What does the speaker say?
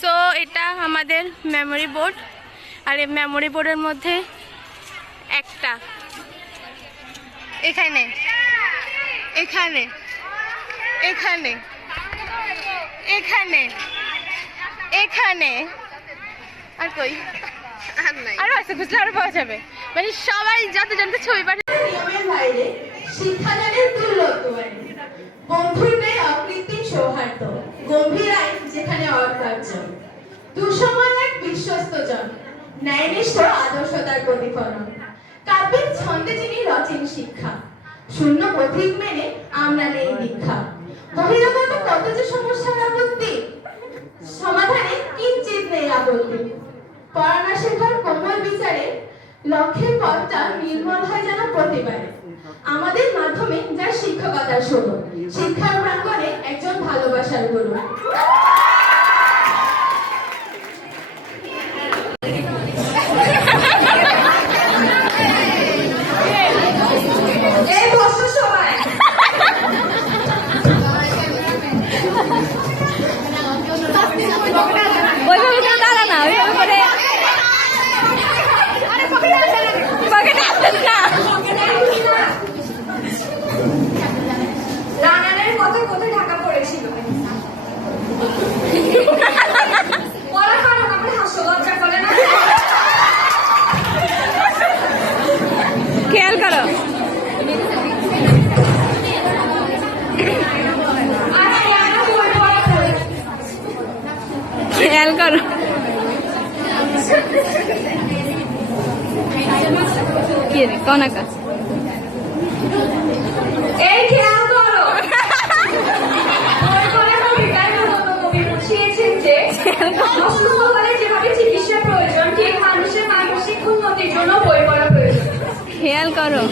So এটা আমাদের memory board, আর এই মেমোরি বোর্ডের মধ্যে একটা এখানে এখানে এখানে এখানে এখানে আর কই আরো আছে, খুঁজলে আরো পাওয়া যাবে। মানে সবাই যত জানতে ছবি পাঠায়। নিয়মের বাইরে শিক্ষাদানের দুর্লভ আইন, বন্ধুর নেই অকৃত্রিম সৌহার্দ্য, গম্ভীর আইন যেখানে অকার্য, দুঃসময় এক বিশ্বস্ত জন, ন্যায়নিষ্ঠ আদর্শতার প্রতিফলন, কাব্যিক ছন্দে যিনি রচেন শিক্ষা, শূন্য পথিক মেনে আমরা নেই দীক্ষা, বহিরাগত কত যে সমস্যার আপত্তি, সমাধানে কিঞ্চিত নেই আপত্তি, পড়ানা শেখার কোমল বিচারে লক্ষ্যের পথটা নির্মল হয় যেন প্রতিবারে, আমাদের মাধ্যমে যার শিক্ষকতার শুরু, শিক্ষার প্রাঙ্গণে একজন ভালোবাসার গুরু। এই বছর সময় ওইভাবে কেন দাঁড়া না, ওইভাবে করে পকেটে আসতেন না। রানারের কথা কোথায় ঢাকা পড়েছিল, পড়া কারণ আমার হাস্য লজ্জা করে না। খেয়াল করো, খেয়াল করো। কি রে কনাকা, এই খেয়াল করো, বই পড়া কবিতায় মূলত কবি বুঝিয়েছেন যে অসুস্থ হলে যেভাবে চিকিৎসা প্রয়োজন, ঠিক মানুষের মানসিক উন্নতির জন্য বই পড়া প্রয়োজন। খেয়াল করো।